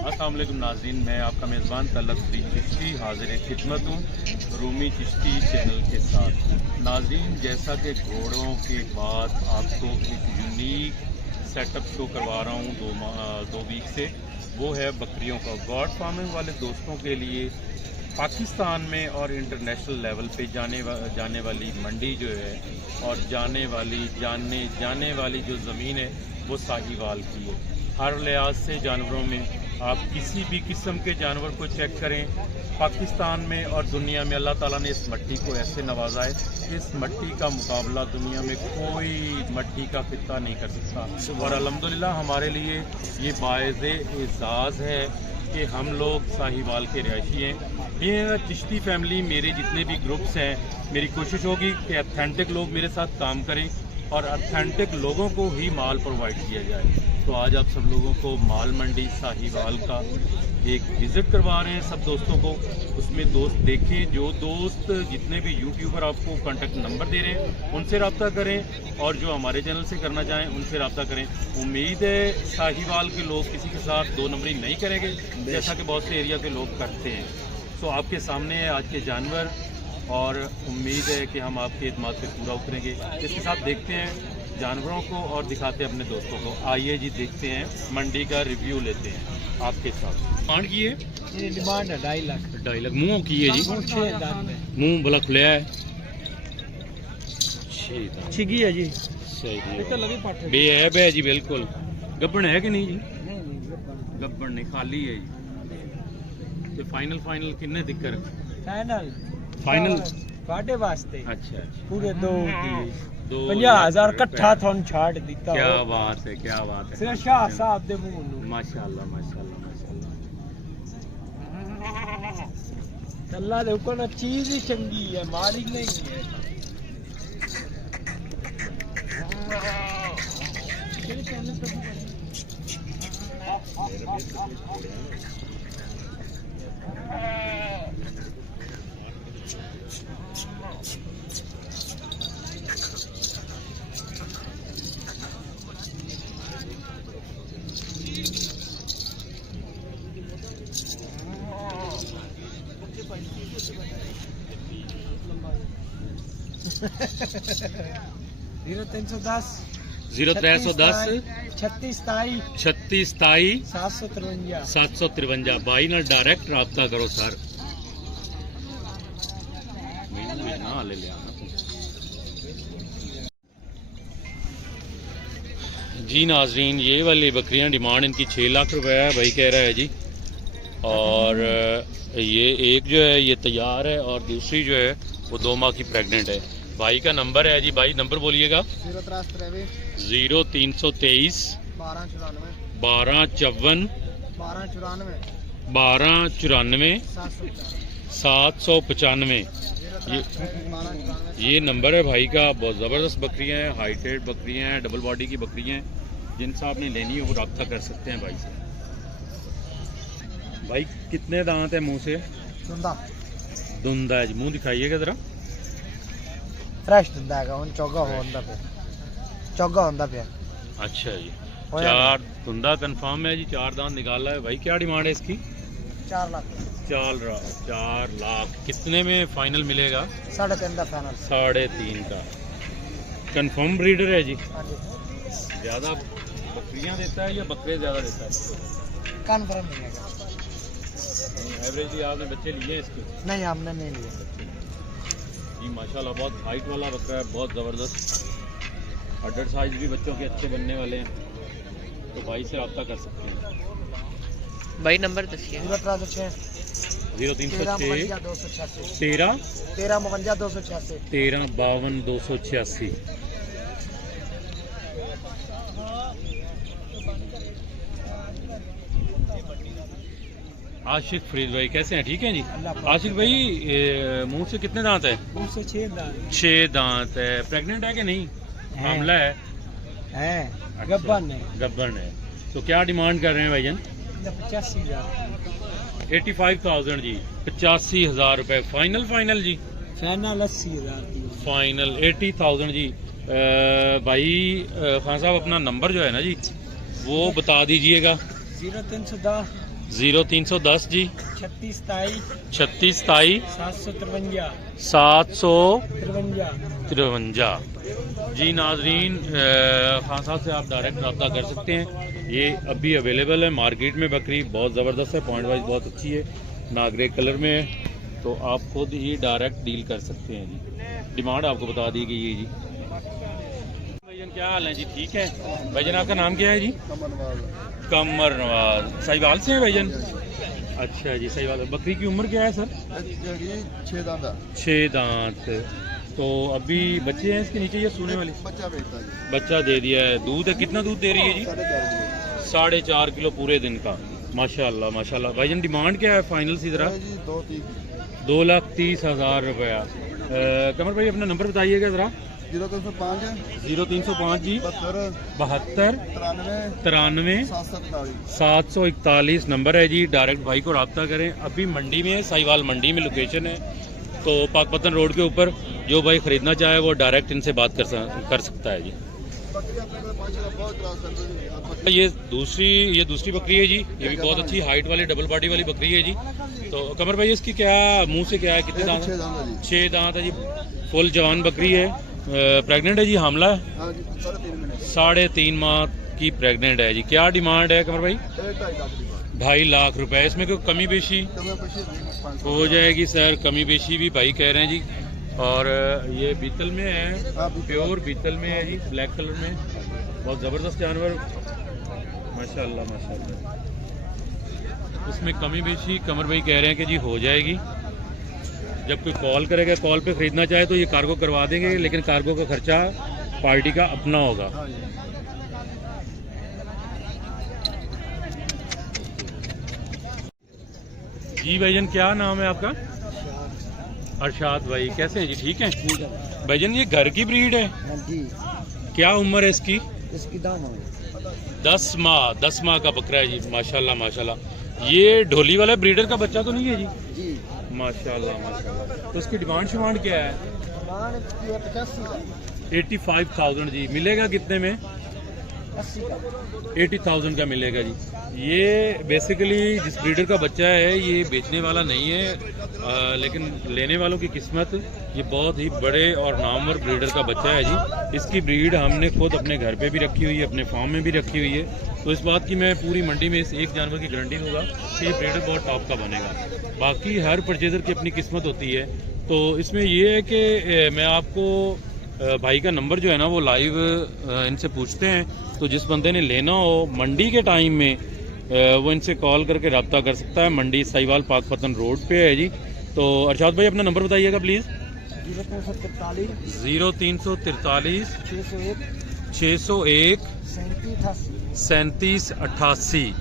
अस्सलाम वालेकुम नाज़रीन, मैं आपका मेज़बान तलत चिश्ती हाजिर खिदमत हूँ रूमी चिश्ती चैनल के साथ। नाज़रीन, जैसा कि घोड़ों के बाद आपको एक यूनिक सेटअप शो करवा रहा हूँ दो वीक से, वो है बकरियों का। गॉड फार्मिंग वाले दोस्तों के लिए पाकिस्तान में और इंटरनेशनल लेवल पे जाने वाली मंडी जो है और जाने वाली जो ज़मीन है वो साहिवाल की है। हर लिहाज से जानवरों में आप किसी भी किस्म के जानवर को चेक करें, पाकिस्तान में और दुनिया में अल्लाह ताला ने इस मिट्टी को ऐसे नवाजा है, इस मिट्टी का मुकाबला दुनिया में कोई मिट्टी का खित्ता नहीं कर सकता। और अल्हम्दुलिल्लाह हमारे लिए ये बाइज़ एज़ाज़ है कि हम लोग साहिवाल के रहायशी हैं। ये चिश्ती फैमिली, मेरे जितने भी ग्रुप्स हैं, मेरी कोशिश होगी कि ऑथेंटिक लोग मेरे साथ काम करें और ऑथेंटिक लोगों को ही माल प्रोवाइड किया जाए। तो आज आप सब लोगों को माल मंडी साहिवाल का एक विज़िट करवा रहे हैं सब दोस्तों को। उसमें दोस्त देखें, जो दोस्त जितने भी यूट्यूबर आपको कॉन्टेक्ट नंबर दे रहे हैं उनसे रब्ता करें, और जो हमारे चैनल से करना चाहें उनसे रब्ता करें। उम्मीद है साहिवाल के लोग किसी के साथ दो नंबरी नहीं करेंगे, जैसा कि बहुत से एरिया के लोग करते हैं। तो आपके सामने है आज के जानवर और उम्मीद है कि हम आपके एतमाद पे पूरा उतरेंगे। इसके साथ देखते हैं जानवरों को और दिखाते हैं अपने दोस्तों को। आइए जी, देखते हैं, मंडी का रिव्यू लेते हैं आपके साथ। डिमांड की है? ये डिमांड है 2.5 लाख। 2.5 लाख मुँह की है जी? 6 दांत में। मुँह भला खुलिया है? 6 दांत छिगी है जी। सही है बेऐब है जी, बिल्कुल। गब्बन है कि नहीं जी? गब्बन नहीं, खाली है जी। तो फाइनल कितने दिक्कत? फाइनल काटे वास्ते। अच्छा पूरे 2 50,000 इकट्ठा थोन छाड़ दिता। क्या बात है, क्या बात है। सिर्फ शाह साहब दे मुंह नु। माशाल्लाह माशाल्लाह माशाल्लाह। अल्लाह दे ऊपर ना चीज ही चंगी है, माड़ी नहीं है। जीरो 310 36 27 753 भाई ना डायरेक्ट रब्ता करो सर। ना ले लिया जी। नाजरीन, ये वाली बकरियां डिमांड इनकी 6 लाख रुपए है, भाई कह रहा है जी। और ये एक जो है ये तैयार है और दूसरी जो है वो 2 माह की प्रेग्नेंट है। भाई का नंबर है जी, भाई नंबर बोलिएगा। 0323 1254 795। ये नंबर है भाई का। बहुत ज़बरदस्त बकरियां हैं, हाइटेड बकरियां हैं, डबल बॉडी की बकरियां हैं। जिनसे आपने लेनी हो वो रब्ता कर सकते हैं भाई से। भाई कितने दांत है मुंह से? धुंदा है जी, मुंह दिखाइएगा जरा। फ्रेश धुंदा है, चौगा होंदा पे। अच्छा जी, 4 धुंदा कंफर्म है जी, 4 दांत निकाला है। भाई क्या डिमांड है इसकी? 4 लाख। 4 लाख कितने में फाइनल मिलेगा? 3.5 का फाइनल। 3.5 का कंफर्म ब्रीडर है जी। ज़्यादा बकरियां देता है या बकरे ज़्यादा देता है? कंफर्म मिलेगा। एवरेजली आपने बच्चे लिए हैं इसके? नहीं, हमने नहीं लिए जी। माशाल्लाह बहुत हाइट वाला बकरा है, बहुत ज़बरदस्त। अडल्ट साइज भी बच्चों के अच्छे बनने वाले हैं, तो भाई से रब्ता कर सकते हैं। भाई नंबर दसिए। 0306 13 52 286। आशिक फरीद भाई कैसे हैं? ठीक हैं जी। आशिक भाई, मुंह से कितने दांत है? मुंह से 6 दांत। 6 दांत है। प्रेग्नेंट है कि नहीं? मामला है? अच्छा, गब्बन है। गब्बन है। तो क्या डिमांड कर रहे हैं भाईजान? 85,000। 85,000 जी। 85,000 रुपए फाइनल जी? फाइनल 80,000। फाइनल 80,000 जी। भाई खान साहब अपना नंबर जो है ना जी वो बता दीजिएगा। 0310 0310 जी 36 36 23 753 जी। नाजरीन खान साहब से आप डायरेक्ट रब्ता कर सकते हैं। ये अभी अवेलेबल है मार्केट में। बकरी बहुत ज़बरदस्त है, पॉइंट वाइज बहुत अच्छी है, नागरे कलर में है, तो आप खुद ही डायरेक्ट डील कर सकते हैं जी। डिमांड आपको बता दी गई है जी। भाईजान क्या हाल है जी? ठीक है भाईजान, आपका नाम क्या है जी? कमर नवाज। साहिवाल से हैं भाईजान? अच्छा जी, साहिवाल। बकरी की उम्र क्या है सर? 6 दांत। तो अभी बच्चे हैं इसके नीचे या सोने वाली? बच्चा दे दिया है। दूध है, कितना दूध दे रही है जी? 4.5 किलो पूरे दिन का। माशाल्लाह माशाल्लाह। भाईजान डिमांड क्या है फाइनल सी जरा? 2,30,000 रुपया। कमर भाई अपना नंबर बताइएगा जरा। 0305 जी 72 93 741 नंबर है जी। डायरेक्ट भाई को रब्ता करें। अभी मंडी में है, साहिवाल मंडी में लोकेशन है, तो पाकपतन रोड के ऊपर। जो भाई ख़रीदना चाहे वो डायरेक्ट इनसे बात कर सकता है जी। ये दूसरी बकरी है जी। ये भी बहुत अच्छी हाइट वाली डबल बॉडी वाली बकरी है जी। तो कमर भाई इसकी क्या मुंह से क्या है, कितने दांत? 6 दांत है जी। फुल जवान बकरी है। प्रेग्नेंट है जी, हामला है? 3.5 माह की प्रेग्नेंट है जी। क्या डिमांड है कमर भाई? 2.5 लाख रुपए। इसमें कोई कमी बेशी हो जाएगी सर? कमी बेशी भी भाई कह रहे हैं जी। और ये बीतल में है, प्योर बीतल में है जी, ब्लैक कलर में। बहुत ज़बरदस्त जानवर, माशाल्लाह माशाल्लाह। इसमें कमी बेशी कमर भाई कह रहे हैं कि जी हो जाएगी। जब कोई कॉल करेगा, कॉल पे ख़रीदना चाहे तो ये कार्गो करवा देंगे, लेकिन कार्गो का खर्चा पार्टी का अपना होगा। जी भाईजान क्या नाम है आपका? अरशाद भाई। कैसे हैं जी? ठीक है भाईजान। ये घर की ब्रीड है? क्या उम्र है इसकी? 10 माह का बकरा है जी। माशाल्लाह माशाल्लाह। ये ढोली वाला ब्रीडर का बच्चा तो नहीं है जी? माशाल्लाह माशाल्लाह। तो इसकी डिमांड क्या है? 85,000 जी। मिलेगा कितने में? 80,000 का मिलेगा जी। ये बेसिकली जिस ब्रीडर का बच्चा है ये बेचने वाला नहीं है, लेकिन लेने वालों की किस्मत। ये बहुत ही बड़े और नामवर ब्रीडर का बच्चा है जी। इसकी ब्रीड हमने खुद अपने घर पे भी रखी हुई है, अपने फार्म में भी रखी हुई है। तो इस बात की मैं पूरी मंडी में इस एक जानवर की गारंटी दूंगा कि ये ब्रीडर बहुत टॉप का बनेगा। बाकी हर परचेज़र की अपनी किस्मत होती है। तो इसमें ये है कि मैं आपको भाई का नंबर जो है ना वो लाइव इनसे पूछते हैं। तो जिस बंदे ने लेना हो मंडी के टाइम में वो इनसे कॉल करके रब्ता कर सकता है। मंडी साहिवाल पाकपतन रोड पे है जी। तो अरशाद भाई अपना नंबर बताइएगा प्लीज़। 0343 601 3788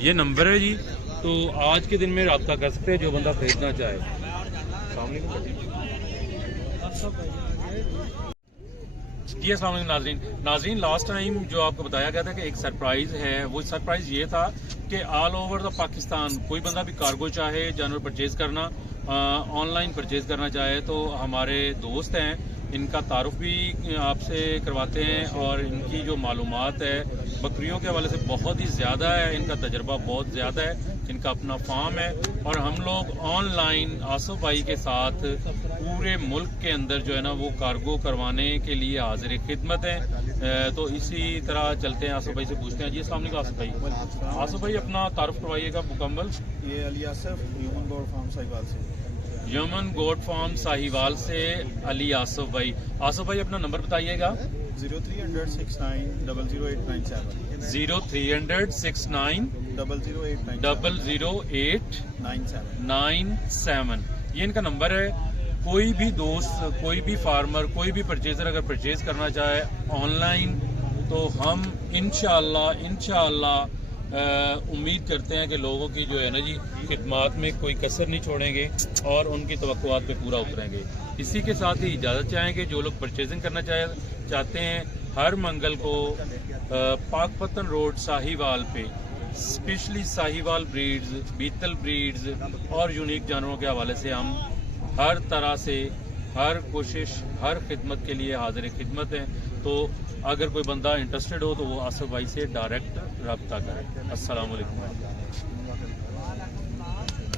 ये नंबर है जी। तो आज के दिन में रब्ता कर सकते हैं जो बंदा खरीदना चाहे। जी अस्सलाम वालेकुम नाज़रीन, लास्ट टाइम जो आपको बताया गया था कि एक सरप्राइज़ है, वो सरप्राइज़ ये था कि ऑल ओवर द पाकिस्तान कोई बंदा भी कार्गो चाहे जानवर परचेज़ करना, ऑनलाइन परचेज़ करना चाहे तो हमारे दोस्त हैं, इनका तारुफ भी आपसे करवाते हैं। और इनकी जो मालूमात है बकरियों के हवाले से बहुत ही ज़्यादा है, इनका तजर्बा बहुत ज़्यादा है, इनका अपना फार्म है। और हम लोग ऑनलाइन आसफ भाई के साथ पूरे मुल्क के अंदर जो है ना वो कार्गो करवाने के लिए हाजिर खिदमत है। तो इसी तरह चलते हैं, आसफ भाई से पूछते हैं। जी अस्सलाम वालेकुम आसफ भाई। आसफ भाई अपना तारुफ करवाइएगा मुकम्मल। ये अली आसफ ह्यूमन गोड फार्म साहिवाल से। यमन गोड फार्म साहिवाल से अली आसफ भाई। आसफ भाई अपना नंबर बताइएगा। 0300 69 00897 0300 69 00897 ये इनका नंबर है। कोई भी दोस्त, कोई भी फार्मर, कोई भी परचेजर अगर परचेज करना चाहे ऑनलाइन तो हम इंशाअल्लाह उम्मीद करते हैं कि लोगों की जो है ना जी खिदमात में कोई कसर नहीं छोड़ेंगे और उनकी तवक्कुआत पे पूरा उतरेंगे। इसी के साथ ही इजाज़त चाहेंगे जो लोग परचेजिंग करना चाहते हैं हर मंगल को पाकपतन रोड साहिवाल पे स्पेशली साहिवाल ब्रीड्स, बीतल ब्रीड्स और यूनिक जानवरों के हवाले से हम हर तरह से हर कोशिश हर खिदमत के लिए हाजिर खिदमत हैं। तो अगर कोई बंदा इंटरेस्टेड हो तो वो आसफ भाई से डायरेक्ट रब्ता करें। अस्सलाम वालेकुम।